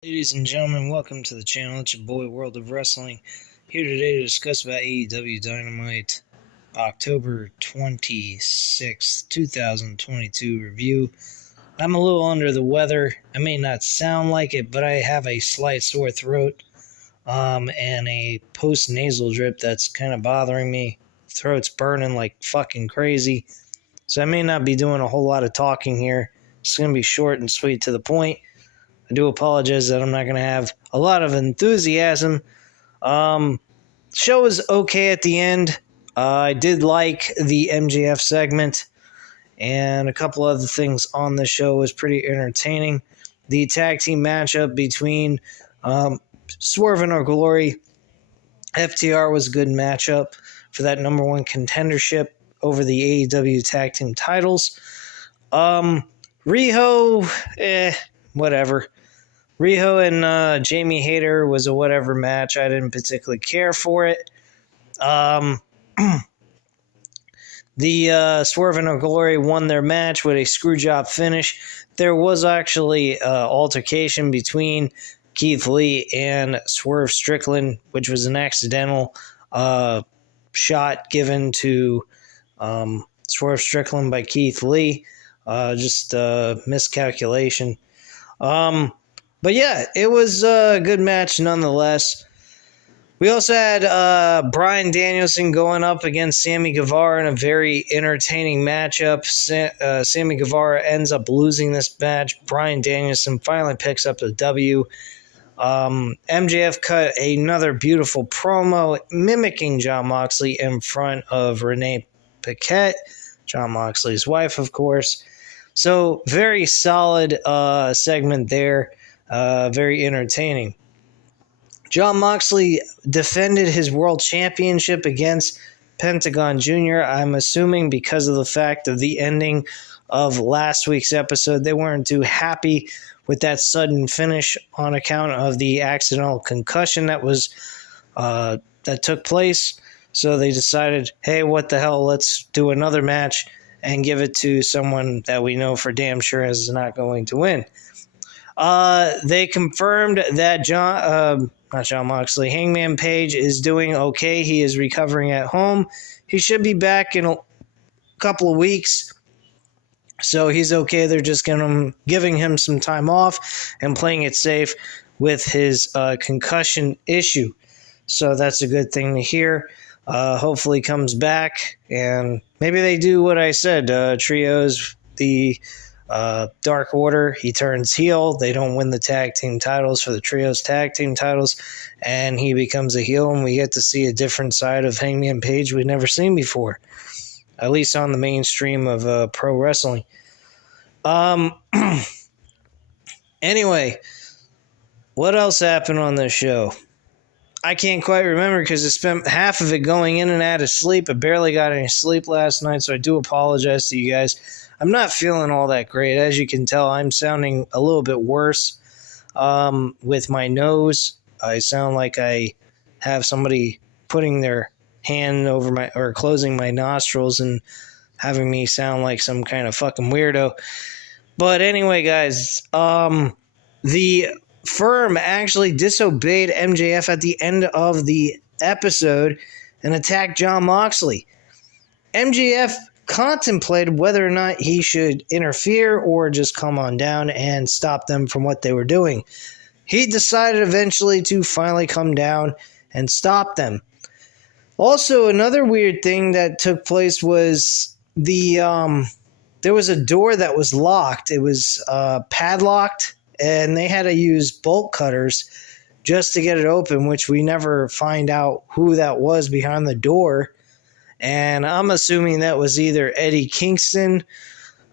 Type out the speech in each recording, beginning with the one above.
Ladies and gentlemen, welcome to the channel. It's your boy World of Wrestling, here today to discuss about AEW Dynamite October 26th, 2022 review. I'm a little under the weather. I may not sound like it, but I have a slight sore throat and a post-nasal drip that's kind of bothering me. Throat's burning like fucking crazy. So I may not be doing a whole lot of talking here. It's going to be short and sweet to the point. I do apologize that I'm not going to have a lot of enthusiasm. Show was okay at the end. I did like the MJF segment, and a couple other things on the show was pretty entertaining. The tag team matchup between Swerve and Our Glory, FTR was a good matchup for that number one contendership over the AEW tag team titles. Riho, whatever. Riho and Jamie Hayter was a whatever match. I didn't particularly care for it. The Swerve and Our Glory won their match with a screwjob finish. There was actually altercation between Keith Lee and Swerve Strickland, which was an accidental shot given to Swerve Strickland by Keith Lee. Just miscalculation. But yeah, it was a good match nonetheless. We also had Bryan Danielson going up against Sammy Guevara in a very entertaining matchup. Sammy Guevara ends up losing this match. Bryan Danielson finally picks up the W. MJF cut another beautiful promo mimicking Jon Moxley in front of Renee Paquette, Jon Moxley's wife, of course. So very solid segment there. Very entertaining. Jon Moxley defended his world championship against Pentagon Jr. I'm assuming because of the fact of the ending of last week's episode, they weren't too happy with that sudden finish on account of the accidental concussion that took place. So they decided, hey, what the hell, let's do another match and give it to someone that we know for damn sure is not going to win. They confirmed that Jon Moxley, Hangman Page is doing okay. He is recovering at home. He should be back in a couple of weeks. So he's okay. They're just giving him some time off and playing it safe with his concussion issue. So that's a good thing to hear. Hopefully comes back, and maybe they do what I said. Trios, the Dark Order, he turns heel. They don't win the tag team titles for the Trios tag team titles, and he becomes a heel, and we get to see a different side of Hangman Page we've never seen before, at least on the mainstream of pro wrestling. Anyway, what else happened on this show? I can't quite remember because I spent half of it going in and out of sleep. I barely got any sleep last night, so I do apologize to you guys. I'm not feeling all that great. As you can tell, I'm sounding a little bit worse with my nose. I sound like I have somebody putting their hand over or closing my nostrils and having me sound like some kind of fucking weirdo. But anyway, guys, the Firm actually disobeyed MJF at the end of the episode and attacked Jon Moxley. MJF contemplated whether or not he should interfere or just come on down and stop them from what they were doing. He decided eventually to finally come down and stop them. Also, another weird thing that took place was there was a door that was locked. It was padlocked, and they had to use bolt cutters just to get it open, which we never find out who that was behind the door. And I'm assuming that was either Eddie Kingston,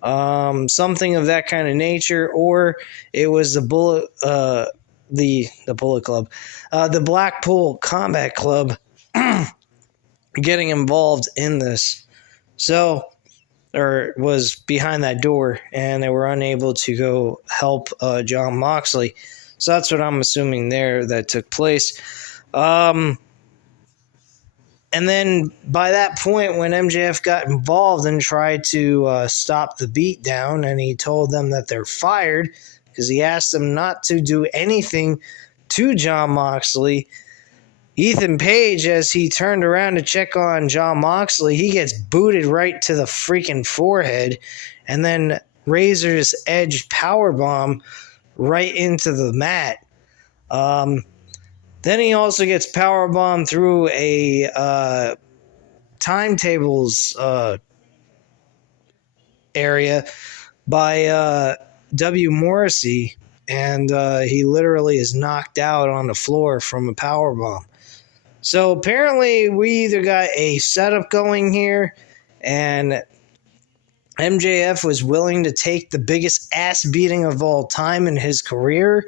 something of that kind of nature, or it was the Bullet Club, the Blackpool Combat Club getting involved in this. So, or was behind that door, and they were unable to go help Jon Moxley. So that's what I'm assuming there that took place. And then by that point, when MJF got involved and tried to stop the beatdown, and he told them that they're fired because he asked him not to do anything to Jon Moxley. Ethan Page, as he turned around to check on Jon Moxley, he gets booted right to the freaking forehead, and then Razor's Edge powerbomb right into the mat. Then he also gets powerbombed through a timetables area by W. Morrissey, and he literally is knocked out on the floor from a powerbomb. So apparently we either got a setup going here, and MJF was willing to take the biggest ass beating of all time in his career,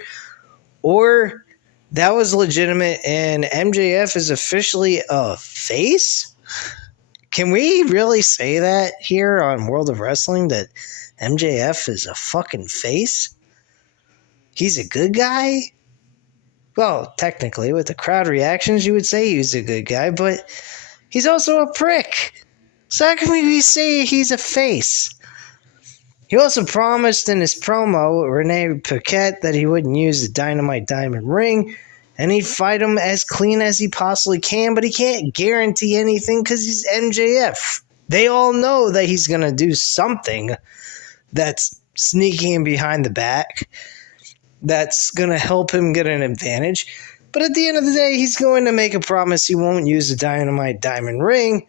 or that was legitimate and MJF is officially a face? Can we really say that here on World of Wrestling, that MJF is a fucking face? He's a good guy? Well, technically, with the crowd reactions, you would say he's a good guy, but he's also a prick. So how can we say he's a face? He also promised in his promo, Renee Paquette, that he wouldn't use the Dynamite Diamond Ring, and he'd fight him as clean as he possibly can, but he can't guarantee anything because he's MJF. They all know that he's going to do something that's sneaking in behind the back, that's going to help him get an advantage. But at the end of the day, he's going to make a promise he won't use the Dynamite Diamond Ring,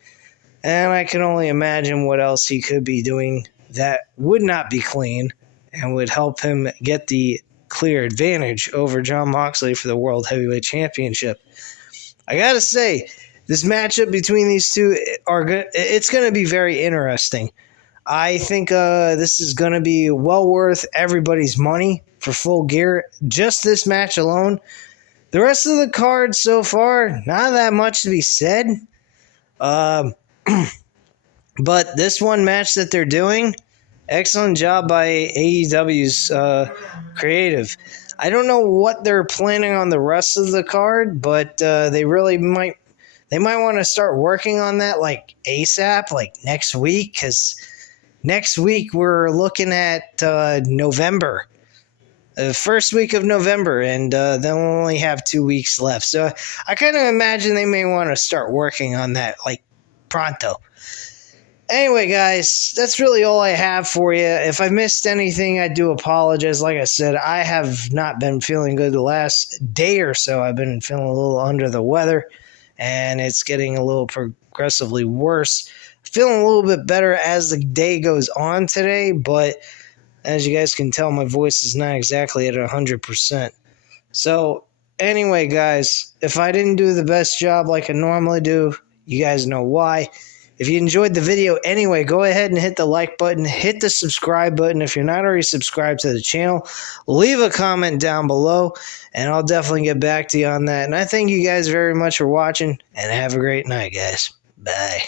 and I can only imagine what else he could be doing that would not be clean and would help him get the clear advantage over Jon Moxley for the World Heavyweight Championship. I gotta say, this matchup between these two it's going to be very interesting. I think this is going to be well worth everybody's money for Full Gear. Just this match alone. The rest of the card so far, not that much to be said. But this one match that they're doing, excellent job by AEW's creative. I don't know what they're planning on the rest of the card, but they might want to start working on that like ASAP, like next week, because next week we're looking at November. The first week of November, and then we'll only have 2 weeks left. So I kind of imagine they may want to start working on that like pronto. Anyway, guys, that's really all I have for you. If I missed anything, I do apologize. Like I said, I have not been feeling good the last day or so. I've been feeling a little under the weather, and it's getting a little progressively worse. Feeling a little bit better as the day goes on today, but as you guys can tell, my voice is not exactly at 100%. So, anyway, guys, if I didn't do the best job like I normally do, you guys know why. If you enjoyed the video anyway, go ahead and hit the like button, hit the subscribe button. If you're not already subscribed to the channel, leave a comment down below, and I'll definitely get back to you on that. And I thank you guys very much for watching, and have a great night, guys. Bye.